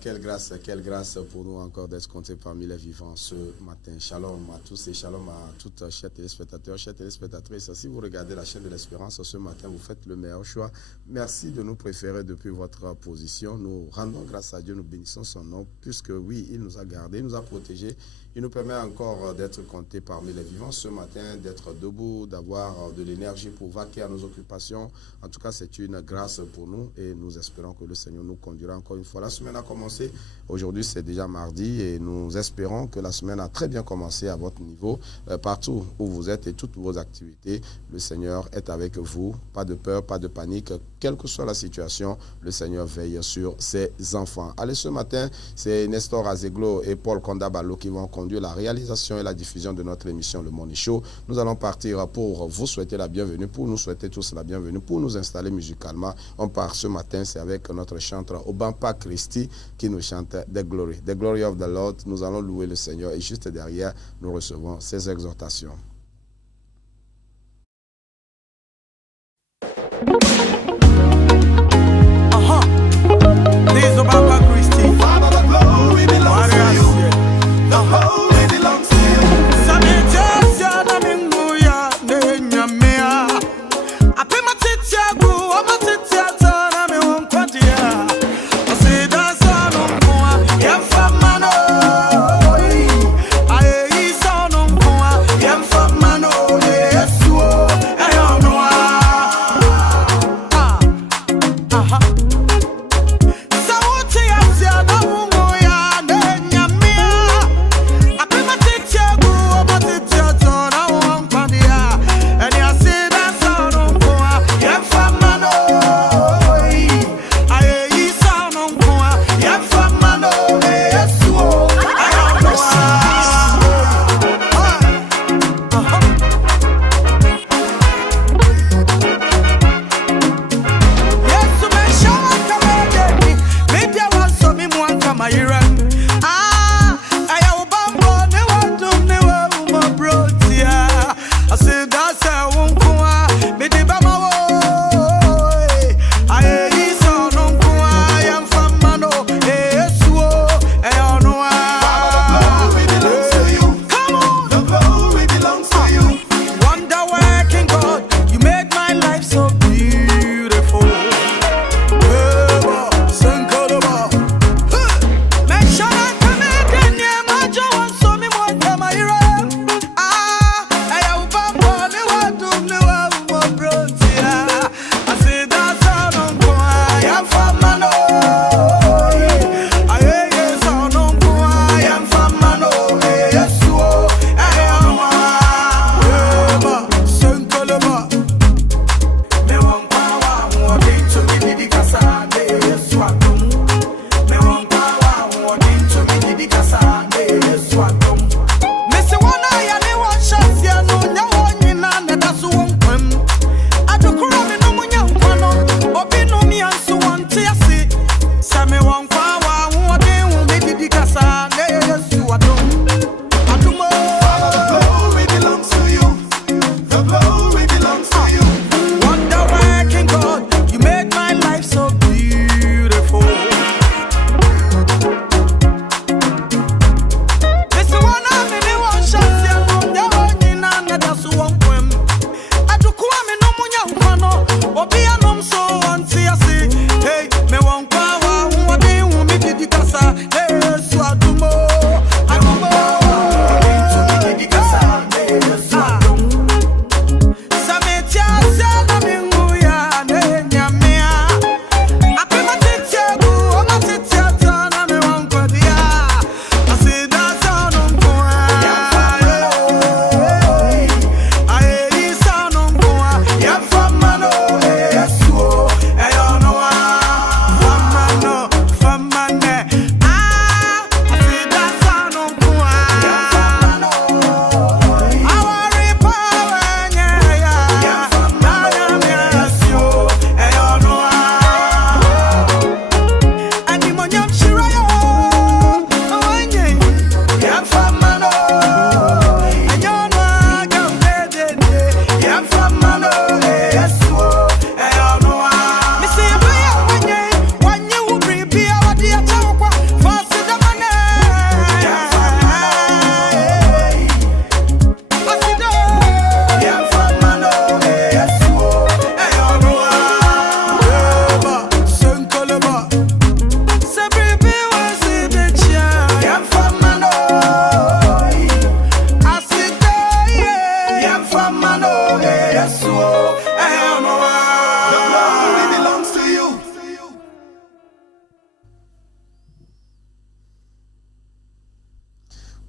quelle grâce pour nous encore d'être comptés parmi les vivants ce matin. Shalom à tous et shalom à toutes chers téléspectateurs, chères téléspectatrices. Si vous regardez la chaîne de l'Espérance ce matin, vous faites le meilleur choix. Merci de nous préférer depuis votre position. Nous rendons grâce à Dieu, nous bénissons son nom, puisque oui, il nous a gardés, il nous a protégés. Il nous permet encore d'être comptés parmi les vivants ce matin, d'être debout, d'avoir de l'énergie pour vaquer à nos occupations. En tout cas, c'est une grâce pour nous et nous espérons que le Seigneur nous conduira encore une fois. La semaine a commencé. Aujourd'hui, c'est déjà mardi et nous espérons que la semaine a très bien commencé à votre niveau. Partout où vous êtes et toutes vos activités, le Seigneur est avec vous. Pas de peur, pas de panique. Quelle que soit la situation, le Seigneur veille sur ses enfants. Allez, ce matin, c'est Nestor Azeglo et Paul Kondabalo qui vont conduire la réalisation et la diffusion de notre émission Le Morning Show. Nous allons partir pour vous souhaiter la bienvenue, pour nous souhaiter tous la bienvenue, pour nous installer musicalement. On part ce matin, c'est avec notre chanteur Obampa Christie qui nous chante The Glory of the Lord. Nous allons louer le Seigneur et juste derrière, nous recevons ses exhortations. This is Obampa Christie. Father, the glory belongs to you. The holy belongs to you. Yeah.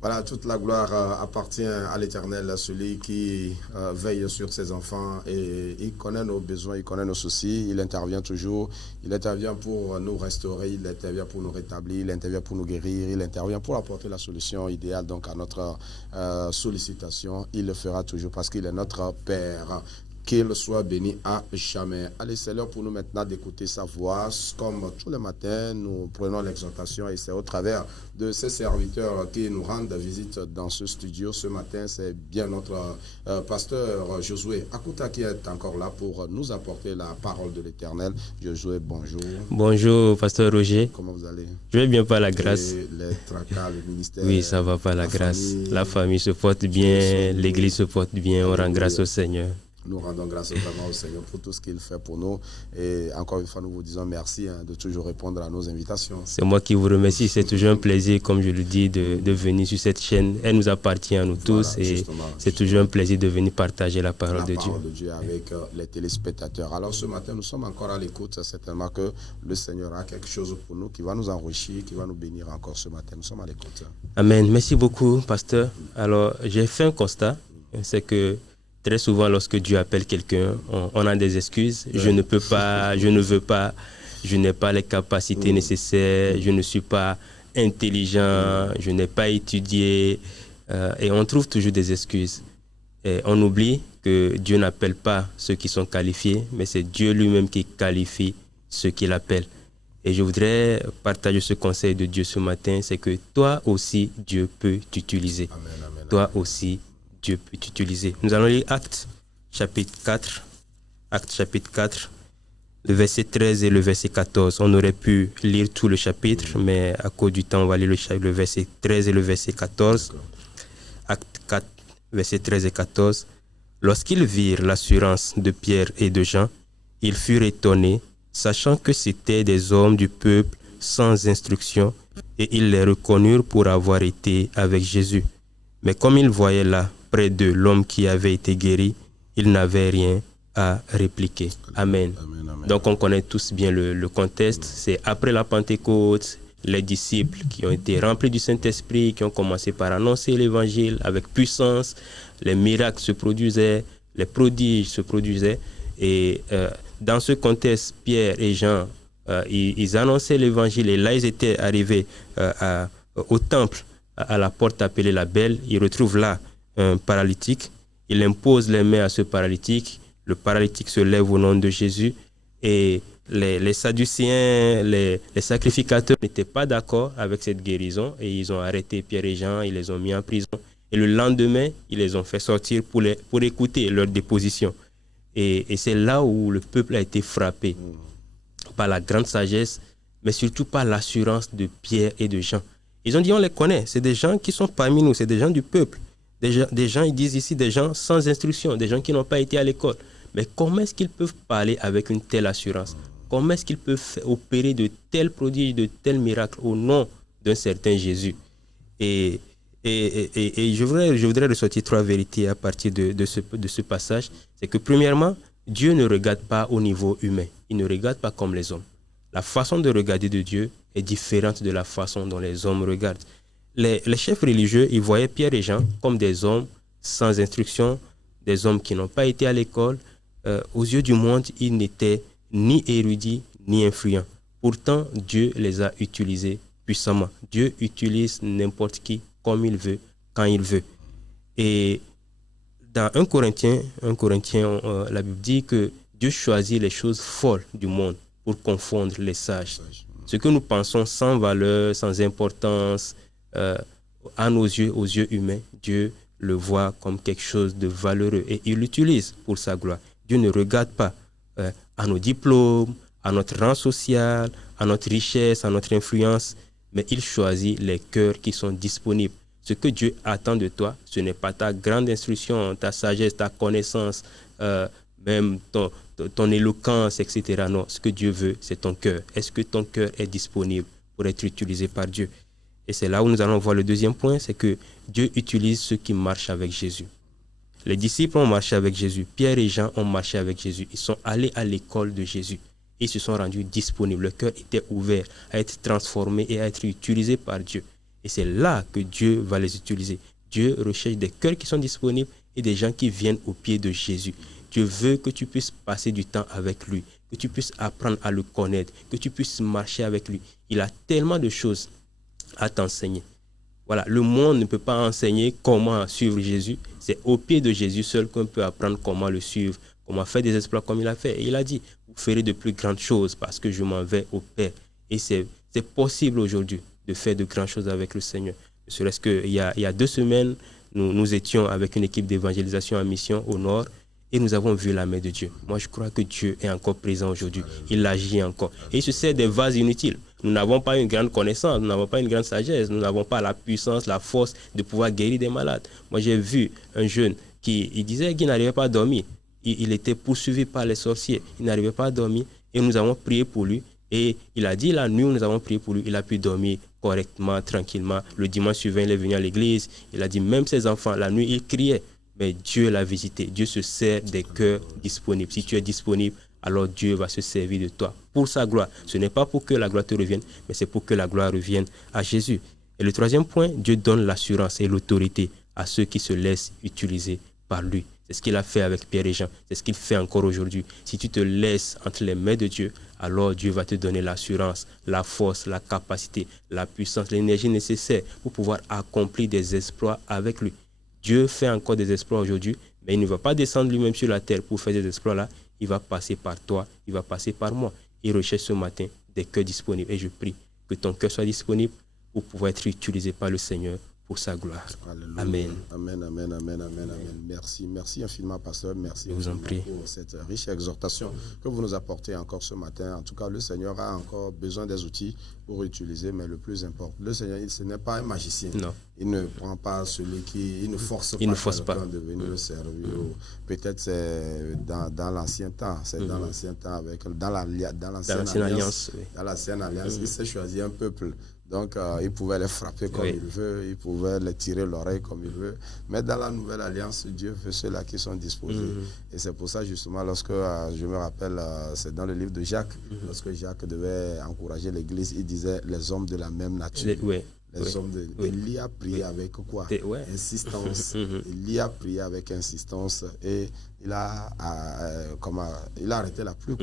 Voilà, toute la gloire appartient à l'Éternel, à celui qui veille sur ses enfants et il connaît nos besoins, il connaît nos soucis, il intervient toujours, il intervient pour nous restaurer, il intervient pour nous rétablir, il intervient pour nous guérir, il intervient pour apporter la solution idéale donc à notre sollicitation. Il le fera toujours parce qu'il est notre Père. Qu'il soit béni à jamais. Allez, c'est l'heure pour nous maintenant d'écouter sa voix. Comme tous les matins, nous prenons l'exhortation et c'est au travers de ces serviteurs qui nous rendent visite dans ce studio. Ce matin, c'est bien notre pasteur Josué Akuta qui est encore là pour nous apporter la parole de l'Éternel. Josué, bonjour. Bonjour, pasteur Roger. Comment vous allez? Je vais bien par la grâce. Et les tracas, le ministère. Oui, ça va par la grâce. La famille se porte bien, l'église se porte bien. On rend grâce au Seigneur. Nous rendons grâce vraiment au Seigneur pour tout ce qu'il fait pour nous. Et encore une fois, nous vous disons merci de toujours répondre à nos invitations. C'est moi qui vous remercie. C'est toujours un plaisir, comme je le dis, de venir sur cette chaîne. Elle nous appartient à nous tous et c'est toujours un plaisir de venir partager la parole de Dieu. La parole de Dieu avec les téléspectateurs. Alors ce matin, nous sommes encore à l'écoute. Certainement que le Seigneur a quelque chose pour nous qui va nous enrichir, qui va nous bénir encore ce matin. Nous sommes à l'écoute. Amen. Merci beaucoup, pasteur. Alors, j'ai fait un constat. C'est que très souvent, lorsque Dieu appelle quelqu'un, on a des excuses. Je ne peux pas, je ne veux pas, je n'ai pas les capacités nécessaires, je ne suis pas intelligent, je n'ai pas étudié. Et on trouve toujours des excuses. Et on oublie que Dieu n'appelle pas ceux qui sont qualifiés, mais c'est Dieu lui-même qui qualifie ceux qu'il appelle. Et je voudrais partager ce conseil de Dieu ce matin, c'est que toi aussi, Dieu peut t'utiliser. Amen, amen, toi aussi, Dieu peut t'utiliser. Nous allons lire Actes chapitre 4. Actes chapitre 4, le verset 13 et le verset 14. On aurait pu lire tout le chapitre, mais à cause du temps, on va lire le verset 13 et le verset 14. Actes 4, verset 13 et 14. Lorsqu'ils virent l'assurance de Pierre et de Jean, ils furent étonnés, sachant que c'étaient des hommes du peuple sans instruction, et ils les reconnurent pour avoir été avec Jésus. Mais comme ils voyaient là, près de l'homme qui avait été guéri, ils n'avaient rien à répliquer. Amen. Amen, amen. Donc on connaît tous bien le contexte. C'est après la Pentecôte, les disciples qui ont été remplis du Saint-Esprit, qui ont commencé par annoncer l'évangile avec puissance. Les miracles se produisaient, les prodiges se produisaient. Et dans ce contexte, Pierre et Jean, ils annonçaient l'évangile. Et là, ils étaient arrivés au temple, à la porte appelée la Belle. Ils retrouvent là un paralytique. Il impose les mains à ce paralytique. Le paralytique se lève au nom de Jésus. Et les Sadducéens, les sacrificateurs n'étaient pas d'accord avec cette guérison. Et ils ont arrêté Pierre et Jean. Ils les ont mis en prison. Et le lendemain, ils les ont fait sortir pour écouter leur déposition. Et c'est là où le peuple a été frappé par la grande sagesse, mais surtout par l'assurance de Pierre et de Jean. Ils ont dit, on les connaît. C'est des gens qui sont parmi nous. C'est des gens du peuple. Des gens, ils disent ici, des gens sans instruction, des gens qui n'ont pas été à l'école. Mais comment est-ce qu'ils peuvent parler avec une telle assurance? Comment est-ce qu'ils peuvent opérer de tels prodiges, de tels miracles au nom d'un certain Jésus? Et je voudrais ressortir 3 vérités à partir de ce passage. C'est que premièrement, Dieu ne regarde pas au niveau humain. Il ne regarde pas comme les hommes. La façon de regarder de Dieu est différente de la façon dont les hommes regardent. Les chefs religieux, ils voyaient Pierre et Jean comme des hommes sans instruction, des hommes qui n'ont pas été à l'école. Aux yeux du monde, ils n'étaient ni érudits ni influents. Pourtant, Dieu les a utilisés puissamment. Dieu utilise n'importe qui comme il veut, quand il veut. Et dans 1 Corinthiens, la Bible dit que Dieu choisit les choses folles du monde pour confondre les sages. Ce que nous pensons sans valeur, sans importance, à nos yeux, aux yeux humains, Dieu le voit comme quelque chose de valeureux et il l'utilise pour sa gloire. Dieu ne regarde pas à nos diplômes, à notre rang social, à notre richesse, à notre influence, mais il choisit les cœurs qui sont disponibles. Ce que Dieu attend de toi, ce n'est pas ta grande instruction, ta sagesse, ta connaissance, même ton éloquence, etc. Non, ce que Dieu veut, c'est ton cœur. Est-ce que ton cœur est disponible pour être utilisé par Dieu? Et c'est là où nous allons voir le deuxième point, c'est que Dieu utilise ceux qui marchent avec Jésus. Les disciples ont marché avec Jésus. Pierre et Jean ont marché avec Jésus. Ils sont allés à l'école de Jésus. Ils se sont rendus disponibles. Le cœur était ouvert à être transformé et à être utilisé par Dieu. Et c'est là que Dieu va les utiliser. Dieu recherche des cœurs qui sont disponibles et des gens qui viennent au pied de Jésus. Dieu veut que tu puisses passer du temps avec lui, que tu puisses apprendre à le connaître, que tu puisses marcher avec lui. Il a tellement de choses à t'enseigner. Voilà, le monde ne peut pas enseigner comment suivre Jésus. C'est au pied de Jésus seul qu'on peut apprendre comment le suivre, comment faire des exploits comme il a fait. Et il a dit, vous ferez de plus grandes choses parce que je m'en vais au Père. Et c'est possible aujourd'hui de faire de grandes choses avec le Seigneur. Ne serait-ce qu'il y a 2 semaines, nous étions avec une équipe d'évangélisation en mission au nord et nous avons vu la main de Dieu. Moi, je crois que Dieu est encore présent aujourd'hui. Il agit encore. Et il se sert des vases inutiles. Nous n'avons pas une grande connaissance, nous n'avons pas une grande sagesse, nous n'avons pas la puissance, la force de pouvoir guérir des malades. Moi, j'ai vu un jeune il disait qu'il n'arrivait pas à dormir. Il était poursuivi par les sorciers. Il n'arrivait pas à dormir et nous avons prié pour lui. Et il a dit la nuit où nous avons prié pour lui, il a pu dormir correctement, tranquillement. Le dimanche suivant, il est venu à l'église. Il a dit même ses enfants, la nuit, ils criaient. Mais Dieu l'a visité. Dieu se sert des cœurs disponibles. Si tu es disponible, alors Dieu va se servir de toi pour sa gloire. Ce n'est pas pour que la gloire te revienne, mais c'est pour que la gloire revienne à Jésus. Et le 3e point, Dieu donne l'assurance et l'autorité à ceux qui se laissent utiliser par lui. C'est ce qu'il a fait avec Pierre et Jean. C'est ce qu'il fait encore aujourd'hui. Si tu te laisses entre les mains de Dieu, alors Dieu va te donner l'assurance, la force, la capacité, la puissance, l'énergie nécessaire pour pouvoir accomplir des exploits avec lui. Dieu fait encore des exploits aujourd'hui, mais il ne va pas descendre lui-même sur la terre pour faire des exploits-là. Il va passer par toi, il va passer par moi. Il recherche ce matin des cœurs disponibles. Et je prie que ton cœur soit disponible pour pouvoir être utilisé par le Seigneur pour sa gloire. Alléluia. Amen. Amen, amen, amen, amen, amen. Merci infiniment, pasteur. Merci Je vous en prie. pour cette riche exhortation que vous nous apportez encore ce matin. En tout cas, le Seigneur a encore besoin des outils pour utiliser, mais le plus important, le Seigneur, ce n'est pas un magicien. Non. Il ne prend pas celui qui... Il ne force pas de venir le servir. Peut-être c'est dans l'ancien temps. C'est dans l'ancien temps, dans l'ancienne alliance. Oui. Dans l'ancienne alliance, il s'est choisi un peuple. Donc, il pouvait les frapper comme il veut, il pouvait les tirer l'oreille comme il veut. Mais dans la nouvelle alliance, Dieu veut ceux-là qui sont disposés. Et c'est pour ça, justement, lorsque je me rappelle, c'est dans le livre de Jacques, lorsque Jacques devait encourager l'Église, il disait les hommes de la même nature. Les hommes de... Il y a prié avec quoi? Insistance. Il y a prié avec insistance et il a arrêté la pluie.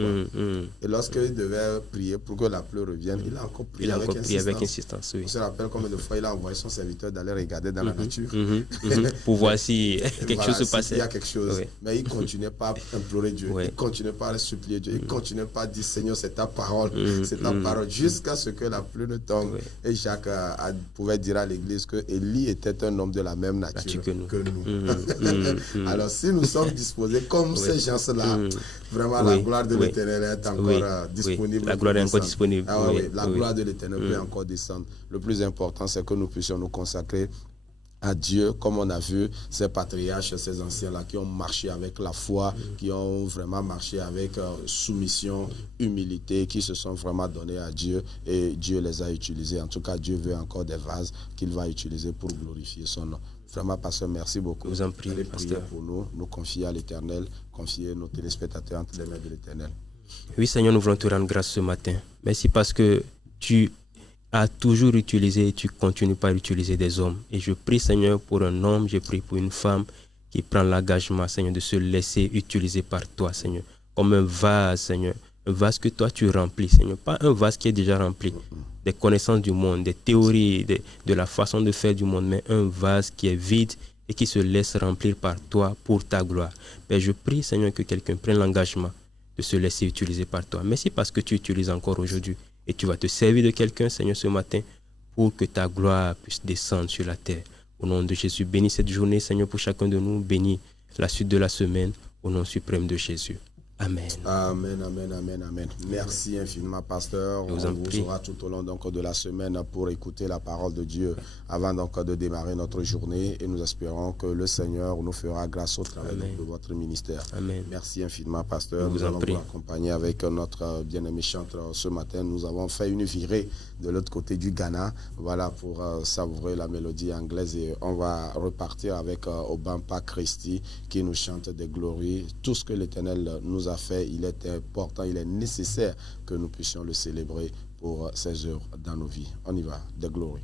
Et lorsqu'il devait prier pour que la pluie revienne, il a encore prié avec insistance. Oui. On se rappelle combien de fois il a envoyé son serviteur d'aller regarder dans la nature pour voir si quelque chose se passait. Il y a quelque chose. Mais il ne continuait pas à implorer Dieu. Il ne continuait pas à supplier Dieu. Il ne continuait pas à dire Seigneur, c'est ta parole. C'est ta parole. Jusqu'à ce que la pluie ne tombe. Et Jacques pouvait dire à l'église que Élie était un homme de la même nature que nous. Alors si nous sommes disposés comme ces gens-là, vraiment la gloire de l'Éternel est encore disponible. La gloire est encore disponible. La gloire de l'Éternel peut encore descendre. Le plus important, c'est que nous puissions nous consacrer à Dieu, comme on a vu ces patriarches, ces anciens-là qui ont marché avec la foi, qui ont vraiment marché avec soumission, humilité, qui se sont vraiment donnés à Dieu et Dieu les a utilisés. En tout cas, Dieu veut encore des vases qu'il va utiliser pour glorifier son nom. Vraiment, pasteur, merci beaucoup. Vous en prie, allez prier pour nous confier à l'Éternel, confier nos téléspectateurs entre les mains de l'Éternel. Oui, Seigneur, nous voulons te rendre grâce ce matin. Merci parce que tu a toujours utilisé et tu continues par utiliser des hommes. Et je prie, Seigneur, pour un homme, je prie pour une femme qui prend l'engagement, Seigneur, de se laisser utiliser par toi, Seigneur, comme un vase, Seigneur, un vase que toi tu remplis, Seigneur, pas un vase qui est déjà rempli des connaissances du monde, des théories, de la façon de faire du monde, mais un vase qui est vide et qui se laisse remplir par toi pour ta gloire. Père, je prie, Seigneur, que quelqu'un prenne l'engagement de se laisser utiliser par toi. Merci parce que tu utilises encore aujourd'hui. Et tu vas te servir de quelqu'un, Seigneur, ce matin, pour que ta gloire puisse descendre sur la terre. Au nom de Jésus, bénis cette journée, Seigneur, pour chacun de nous. Bénis la suite de la semaine, au nom suprême de Jésus. Amen. Amen, amen, amen, amen. Merci infiniment, pasteur. On vous aura tout au long donc, de la semaine pour écouter la parole de Dieu avant donc, de démarrer notre journée. Et nous espérons que le Seigneur nous fera grâce au travail de votre ministère. Amen. Merci infiniment, pasteur. Nous allons vous accompagner avec notre bien-aimé chanteur ce matin. Nous avons fait une virée de l'autre côté du Ghana, voilà, pour savourer la mélodie anglaise. Et on va repartir avec Obampa Christie qui nous chante des glories. Tout ce que l'Éternel nous a fait, il est important, il est nécessaire que nous puissions le célébrer pour ses œuvres dans nos vies. On y va, The Glory.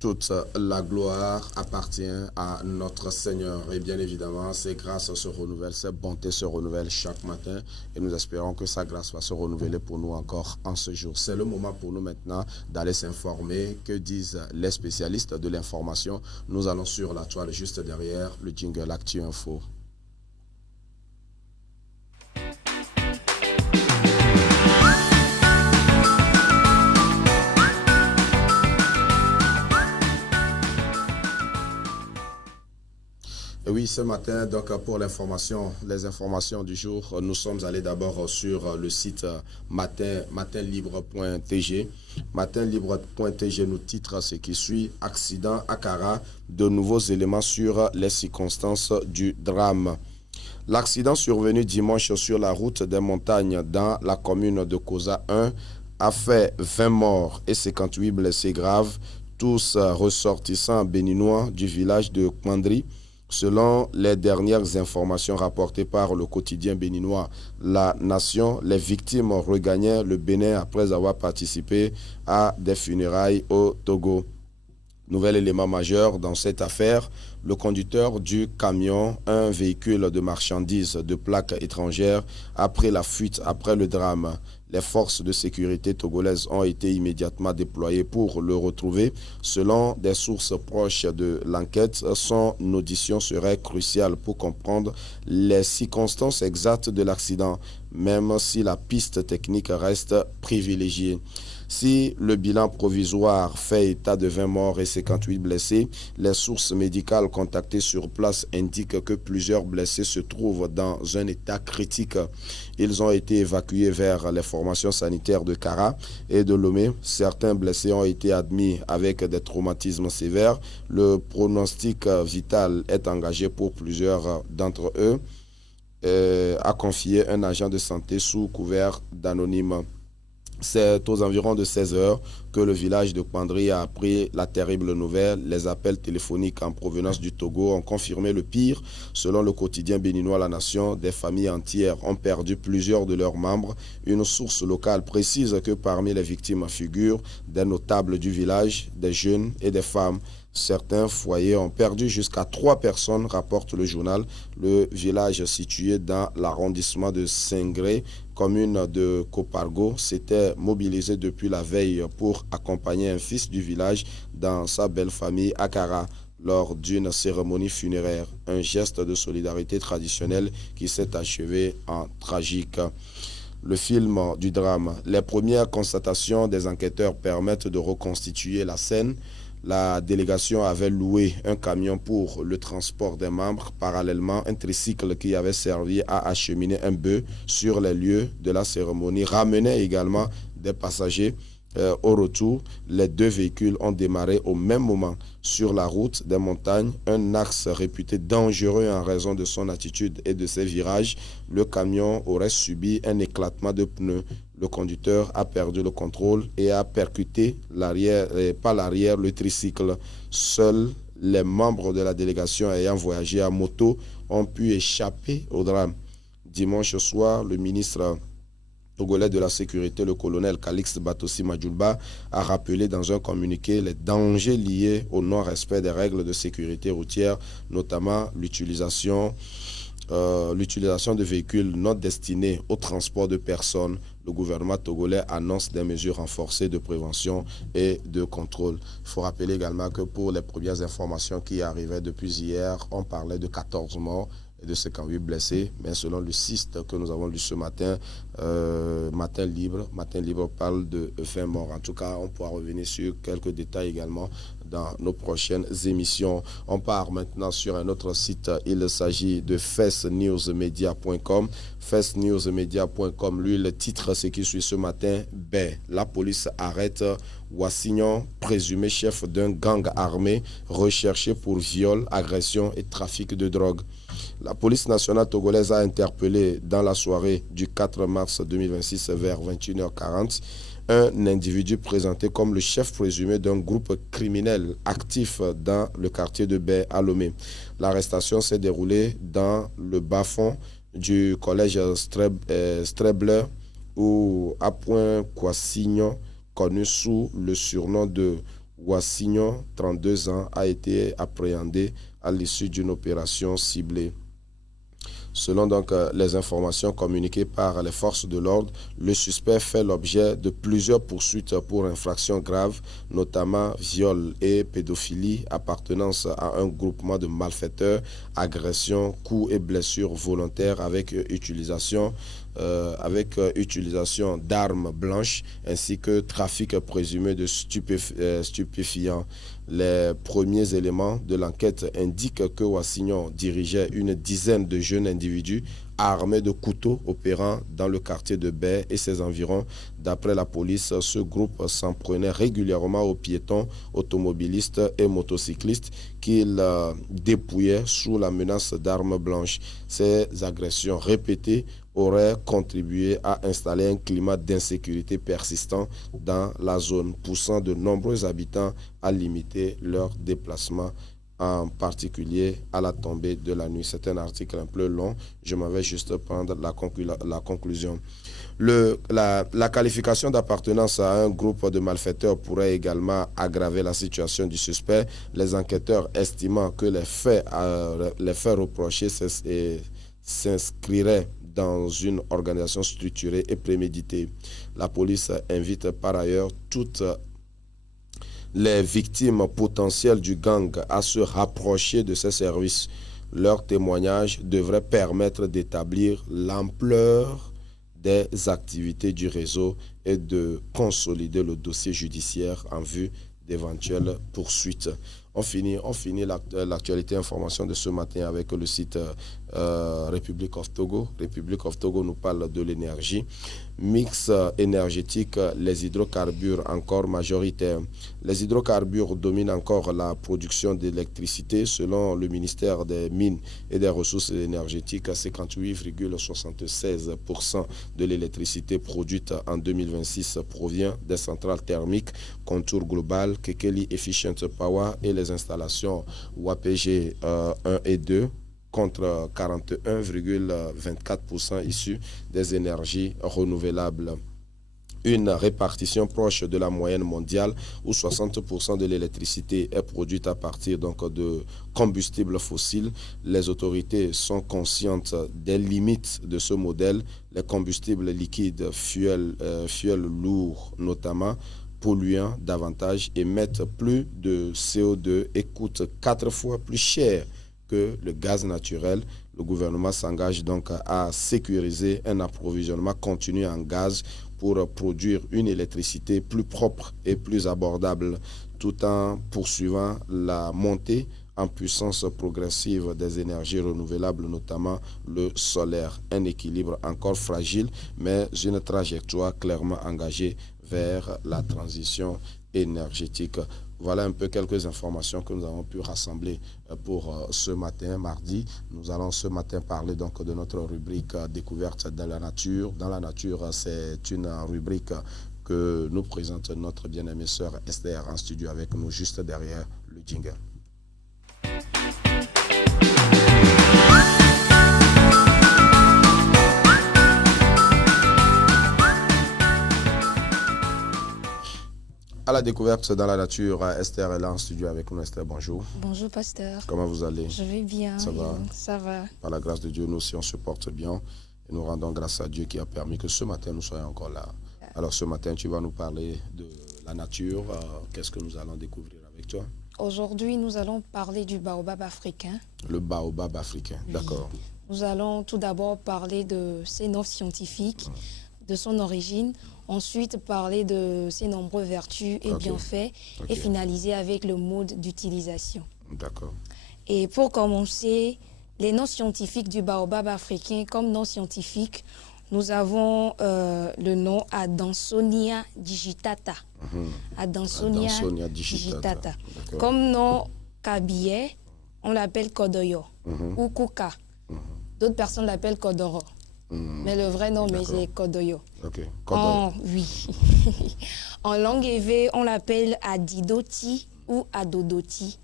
Toute la gloire appartient à notre Seigneur. Et bien évidemment, ses grâces se renouvellent, ses bontés se renouvellent chaque matin. Et nous espérons que sa grâce va se renouveler pour nous encore en ce jour. C'est le moment pour nous maintenant d'aller s'informer. Que disent les spécialistes de l'information? Nous allons sur la toile juste derrière le jingle Actu Info. Oui, ce matin, donc pour l'information, les informations du jour, nous sommes allés d'abord sur le site matinlibre.tg. Matinlibre.tg nous titre ce qui suit: accident à Kara, de nouveaux éléments sur les circonstances du drame. L'accident survenu dimanche sur la route des montagnes dans la commune de Kosa 1 a fait 20 morts et 58 blessés graves, tous ressortissants béninois du village de Kwandri. Selon les dernières informations rapportées par le quotidien béninois La Nation, les victimes regagnaient le Bénin après avoir participé à des funérailles au Togo. Nouvel élément majeur dans cette affaire, le conducteur du camion, un véhicule de marchandises de plaques étrangères, a pris la fuite après le drame. Les forces de sécurité togolaises ont été immédiatement déployées pour le retrouver. Selon des sources proches de l'enquête, son audition serait cruciale pour comprendre les circonstances exactes de l'accident, même si la piste technique reste privilégiée. Si le bilan provisoire fait état de 20 morts et 58 blessés, les sources médicales contactées sur place indiquent que plusieurs blessés se trouvent dans un état critique. Ils ont été évacués vers les formations sanitaires de Kara et de Lomé. Certains blessés ont été admis avec des traumatismes sévères. Le pronostic vital est engagé pour plusieurs d'entre eux, a confié un agent de santé sous couvert d'anonyme. C'est aux environs de 16 heures que le village de Kwandri a appris la terrible nouvelle. Les appels téléphoniques en provenance du Togo ont confirmé le pire. Selon le quotidien béninois La Nation, des familles entières ont perdu plusieurs de leurs membres. Une source locale précise que parmi les victimes figurent des notables du village, des jeunes et des femmes. Certains foyers ont perdu jusqu'à 3 personnes, rapporte le journal. Le village situé dans l'arrondissement de Sengré, commune de Kopargo, s'était mobilisé depuis la veille pour accompagner un fils du village dans sa belle famille à Kara lors d'une cérémonie funéraire. Un geste de solidarité traditionnelle qui s'est achevé en tragique. Le film du drame. Les premières constatations des enquêteurs permettent de reconstituer la scène. La délégation avait loué un camion pour le transport des membres. Parallèlement, un tricycle qui avait servi à acheminer un bœuf sur les lieux de la cérémonie ramenait également des passagers. Au retour, les 2 véhicules ont démarré au même moment sur la route des montagnes, un axe réputé dangereux en raison de son attitude et de ses virages. Le camion aurait subi un éclatement de pneus. Le conducteur a perdu le contrôle et a percuté par l'arrière le tricycle. Seuls les membres de la délégation ayant voyagé à moto ont pu échapper au drame. Dimanche soir, le ministre togolais de la sécurité, le colonel Calixte Batossi Madjoulba, a rappelé dans un communiqué les dangers liés au non-respect des règles de sécurité routière, notamment l'utilisation de véhicules non destinés au transport de personnes. Le gouvernement togolais annonce des mesures renforcées de prévention et de contrôle. Il faut rappeler également que pour les premières informations qui arrivaient depuis hier, on parlait de 14 morts et de 58 blessés, mais selon le site que nous avons lu ce matin, Matin Libre parle de 20 morts. En tout cas, on pourra revenir sur quelques détails également dans nos prochaines émissions. On part maintenant sur un autre site. Il s'agit de festnewsmedia.com. Festnewsmedia.com, lui, le titre, ce qui suit ce matin: la police arrête Wassignon, présumé chef d'un gang armé, recherché pour viol, agression et trafic de drogue. La police nationale togolaise a interpellé dans la soirée du 4 mars 2026 vers 21h40 un individu présenté comme le chef présumé d'un groupe criminel actif dans le quartier de Baie à Lomé. L'arrestation s'est déroulée dans le bas-fond du collège Strebler ou à Point Quassignon, connu sous le surnom de Wassignon, 32 ans, a été appréhendé à l'issue d'une opération ciblée. Selon donc les informations communiquées par les forces de l'ordre, le suspect fait l'objet de plusieurs poursuites pour infractions graves, notamment viol et pédophilie, appartenance à un groupement de malfaiteurs, agression, coups et blessures volontaires avec utilisation d'armes blanches ainsi que trafic présumé de stupéfiants. Les premiers éléments de l'enquête indiquent que Wassignon dirigeait une dizaine de jeunes individus armés de couteaux opérant dans le quartier de Baie et ses environs. D'après la police, ce groupe s'en prenait régulièrement aux piétons, automobilistes et motocyclistes qu'il dépouillait sous la menace d'armes blanches. Ces agressions répétées auraient contribué à installer un climat d'insécurité persistant dans la zone, poussant de nombreux habitants à limiter leurs déplacements, en particulier à la tombée de la nuit. C'est un article un peu long, je m'en vais juste prendre la conclusion. La qualification d'appartenance à un groupe de malfaiteurs pourrait également aggraver la situation du suspect, les enquêteurs estimant que les faits reprochés s'inscriraient dans une organisation structurée et préméditée. La police invite par ailleurs toutes les victimes potentielles du gang à se rapprocher de ces services. Leur témoignage devrait permettre d'établir l'ampleur des activités du réseau et de consolider le dossier judiciaire en vue d'éventuelles poursuites. On finit l'actualité information de ce matin avec le site Republic of Togo. Republic of Togo nous parle de l'énergie. Mix énergétique, les hydrocarbures encore majoritaires. Les hydrocarbures dominent encore la production d'électricité. Selon le ministère des Mines et des Ressources énergétiques, 58,76% de l'électricité produite en 2026 provient des centrales thermiques, Contour Global, Kekeli Efficient Power et les installations WAPG 1 et 2, contre 41,24% issus des énergies renouvelables. Une répartition proche de la moyenne mondiale où 60% de l'électricité est produite à partir donc de combustibles fossiles. Les autorités sont conscientes des limites de ce modèle. Les combustibles liquides, fuels lourds notamment, polluants davantage, émettent plus de CO2 et coûtent 4 fois plus cher que le gaz naturel. Le gouvernement s'engage donc à sécuriser un approvisionnement continu en gaz pour produire une électricité plus propre et plus abordable, tout en poursuivant la montée en puissance progressive des énergies renouvelables, notamment le solaire. Un équilibre encore fragile, mais une trajectoire clairement engagée vers la transition énergétique. Voilà un peu quelques informations que nous avons pu rassembler pour ce matin, mardi. Nous allons ce matin parler donc de notre rubrique découverte dans la nature. Dans la nature, c'est une rubrique que nous présente notre bien-aimée sœur Esther en studio avec nous juste derrière le jingle. À la découverte dans la nature, Esther est là en studio avec nous. Esther, bonjour. Bonjour, pasteur. Comment vous allez? Je vais bien. Ça va? Ça va. Par la grâce de Dieu, nous aussi, on se porte bien. Et nous rendons grâce à Dieu qui a permis que ce matin, nous soyons encore là. Alors, ce matin, tu vas nous parler de la nature. Qu'est-ce que nous allons découvrir avec toi? Aujourd'hui, nous allons parler du baobab africain. Le baobab africain, oui. D'accord. Nous allons tout d'abord parler de ses noms scientifiques, de son origine. Ensuite, parler de ses nombreuses vertus et bienfaits et finaliser avec le mode d'utilisation. D'accord. Et pour commencer, les noms scientifiques du baobab africain, comme nom scientifique, nous avons le nom Adansonia digitata. Adansonia digitata. Comme nom kabyé, on l'appelle Kodoyo ou Kuka. D'autres personnes l'appellent Kodoro. Mais le vrai nom, c'est Kodoyo. Oui. En langue éve, on l'appelle Adidoti ou Adodoti.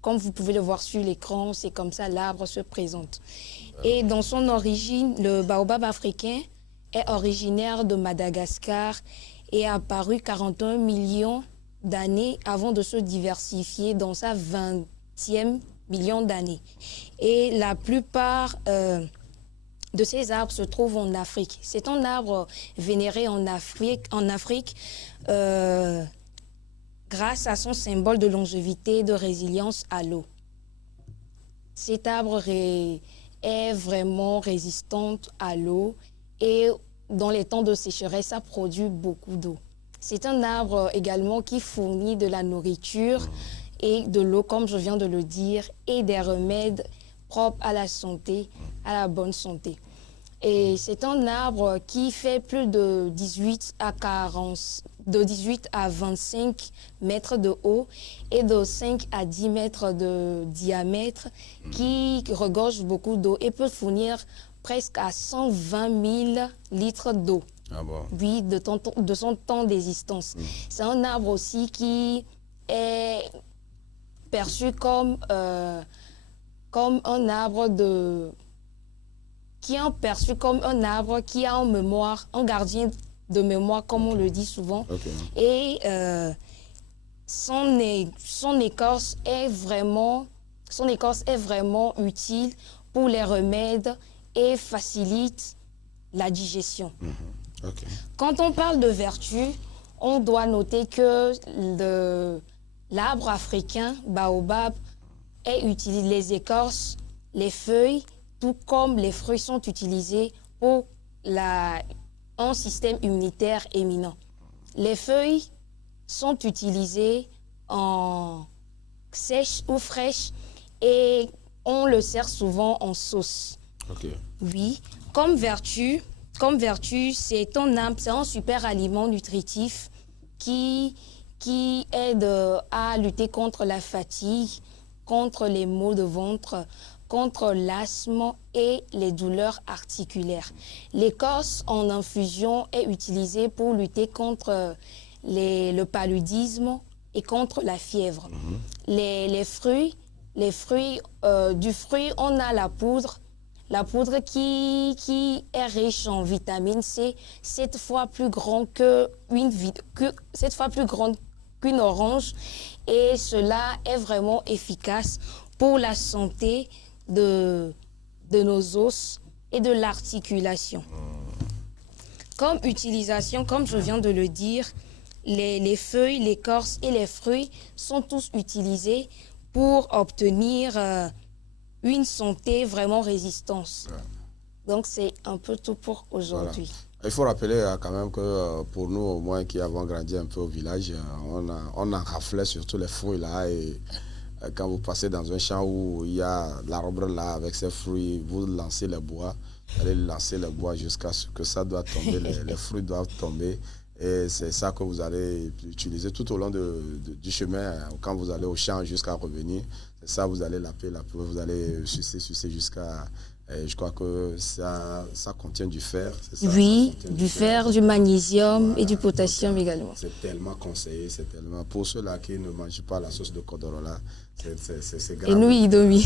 Comme vous pouvez le voir sur l'écran, c'est comme ça l'arbre se présente. Et dans son origine, le baobab africain est originaire de Madagascar et a apparu 41 millions d'années avant de se diversifier dans sa 20e million d'années. Et la plupart de ces arbres se trouvent en Afrique. C'est un arbre vénéré en Afrique grâce à son symbole de longévité et de résilience à l'eau. Cet arbre est vraiment résistant à l'eau et dans les temps de sécheresse, ça produit beaucoup d'eau. C'est un arbre également qui fournit de la nourriture et de l'eau, comme je viens de le dire, et des remèdes propres à la santé, à la bonne santé. Et c'est un arbre qui fait plus de 18 à 25 mètres de haut et de 5 à 10 mètres de diamètre, qui regorge beaucoup d'eau et peut fournir presque à 120 000 litres d'eau. Ah bon? Oui, de son temps d'existence. C'est un arbre aussi qui est perçu comme un arbre qui a en mémoire, un gardien de mémoire, comme on le dit souvent. Okay. Et son écorce est vraiment utile pour les remèdes et facilite la digestion. Okay. Quand on parle de vertu, on doit noter que l'arbre africain, baobab, les écorces, les feuilles, tout comme les fruits sont utilisés pour un système immunitaire éminent. Les feuilles sont utilisées en sèche ou fraîche et on le sert souvent en sauce. Okay. Oui, comme vertu, c'est un super aliment nutritif qui aide à lutter contre la fatigue, contre les maux de ventre, contre l'asthme et les douleurs articulaires. L'écorce en infusion est utilisée pour lutter contre le paludisme et contre la fièvre. Les fruits, du fruit, on a la poudre qui est riche en vitamine C, 7 fois plus grande qu'une orange, et cela est vraiment efficace pour la santé de nos os et de l'articulation. Comme utilisation, comme je viens de le dire, les feuilles, l'écorce et les fruits sont tous utilisés pour obtenir une santé vraiment résistante. Donc c'est un peu tout pour aujourd'hui. Voilà. Il faut rappeler quand même que pour nous, au moins qui avons grandi un peu au village, on en raflait surtout les fruits là. Et quand vous passez dans un champ où il y a l'arbre là avec ses fruits, vous lancez le bois, vous allez lancer le bois jusqu'à ce que ça doit tomber, les fruits doivent tomber. Et c'est ça que vous allez utiliser tout au long du chemin, quand vous allez au champ jusqu'à revenir. C'est ça, vous allez laper, vous allez sucer jusqu'à... je crois que ça contient du fer. Ça, oui, du fer, du magnésium, voilà, et du potassium également. C'est tellement conseillé, c'est tellement... Pour ceux-là qui ne mangent pas la sauce de Kodorola, c'est grave. Et nous, Idomi.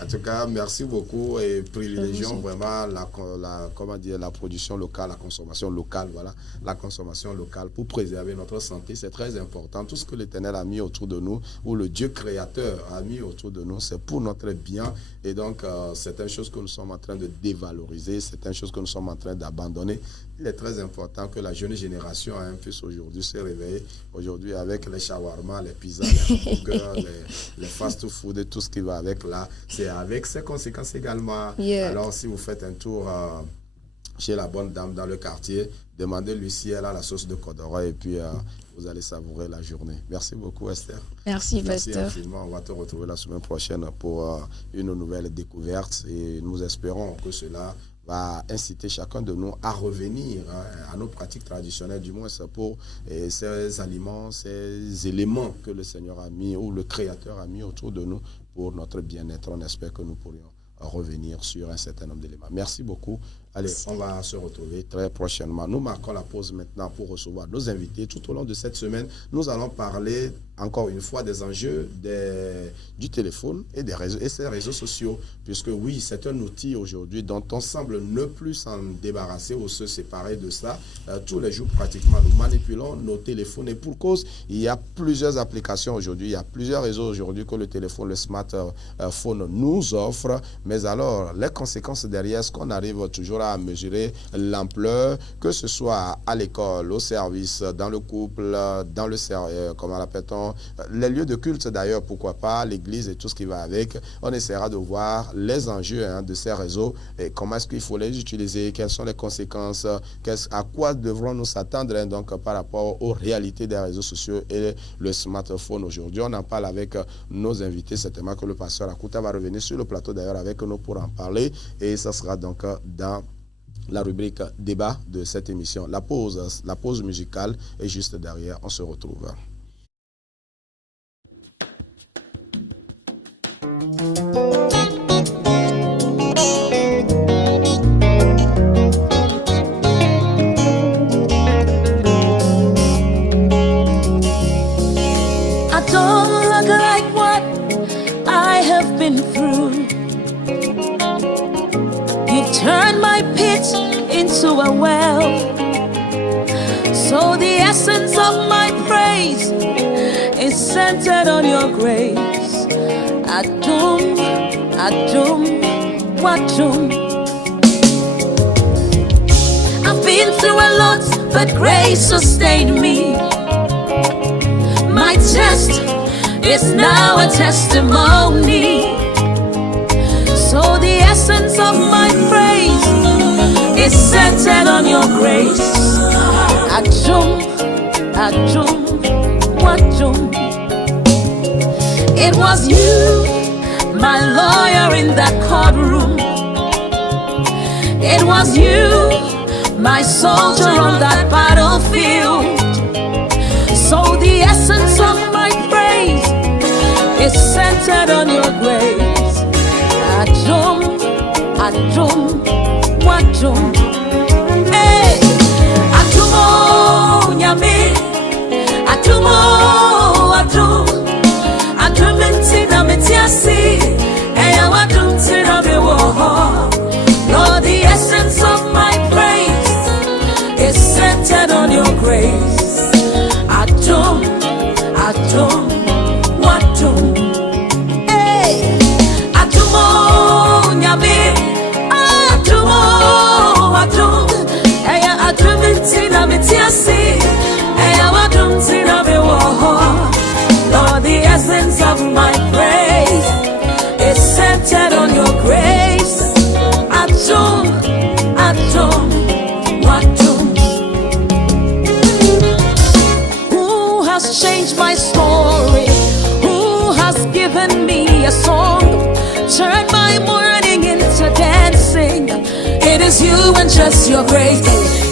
En tout cas, merci beaucoup et privilégions vraiment la production locale, la consommation locale, voilà, la consommation locale pour préserver notre santé, c'est très important. Tout ce que l'Éternel a mis autour de nous, ou le Dieu créateur a mis autour de nous, c'est pour notre bien. Et donc, c'est une chose que nous sommes en train de dévaloriser, c'est une chose que nous sommes en train d'abandonner. Il est très important que la jeune génération puisse aujourd'hui se réveiller. Aujourd'hui, avec les shawarma, les pizzas, les hamburgers, les fast-food et tout ce qui va avec là, c'est avec ses conséquences également. Yeah. Alors, si vous faites un tour chez la bonne dame dans le quartier, demandez-lui si elle a la sauce de Kodoro et puis vous allez savourer la journée. Merci beaucoup, Esther. Merci, Pasteur. Merci infiniment. On va te retrouver la semaine prochaine pour une nouvelle découverte et nous espérons que cela va inciter chacun de nous à revenir à nos pratiques traditionnelles, du moins c'est pour ces aliments, ces éléments que le Seigneur a mis ou le Créateur a mis autour de nous pour notre bien-être. On espère que nous pourrions revenir sur un certain nombre d'éléments. Merci beaucoup. Allez, on va se retrouver très prochainement. Nous marquons la pause maintenant pour recevoir nos invités. Tout au long de cette semaine, nous allons parler encore une fois des enjeux du téléphone et des réseaux et ses réseaux sociaux. Puisque oui, c'est un outil aujourd'hui dont on semble ne plus s'en débarrasser ou se séparer de ça. Tous les jours, pratiquement, nous manipulons nos téléphones. Et pour cause, il y a plusieurs applications aujourd'hui. Il y a plusieurs réseaux aujourd'hui que le téléphone, le smartphone nous offre. Mais alors, les conséquences derrière, est-ce qu'on arrive toujours à mesurer l'ampleur, que ce soit à l'école, au service, dans le couple, dans le comment l'appelle-t-on, les lieux de culte d'ailleurs, pourquoi pas, l'église et tout ce qui va avec. On essaiera de voir les enjeux de ces réseaux et comment est-ce qu'il faut les utiliser, quelles sont les conséquences, à quoi devrons-nous s'attendre donc par rapport aux réalités des réseaux sociaux et le smartphone aujourd'hui. On en parle avec nos invités, certainement que le pasteur Akuta va revenir sur le plateau d'ailleurs avec nous pour en parler et ça sera donc dans la rubrique débat de cette émission. La pause musicale est juste derrière. On se retrouve. I don't look like what I have been through. You've turned my pit into a well. So the essence of my praise is centered on your grace. Adum, Adum, Wadum. I've been through a lot, but grace sustained me. My test is now a testimony. So the essence of my praise is centered on your grace. Adum, Adum, Wadum. It was you, my lawyer in that courtroom. It was you, my soldier on that battlefield. So the essence of my praise is centered on your grace. Adum, Adum, Wadum. Hey, Adumo, Nyame, Adumo, Adum. Adum intina metiasi, Eya Wadum tina mewoho. Lord, the essence of my praise is centered on your grace. Adum, Adum, Wadum. Hey, Adumo, Nyame, Adumo, Adum. Eya Adum intina metiasi, Eya Wadum tina mewoho. Lord, the essence of my praise is centered on your grace. Adum, Adum, Wadum. Who has changed my story? Who has given me a song? Turned my mourning into dancing. It is you and just your grace.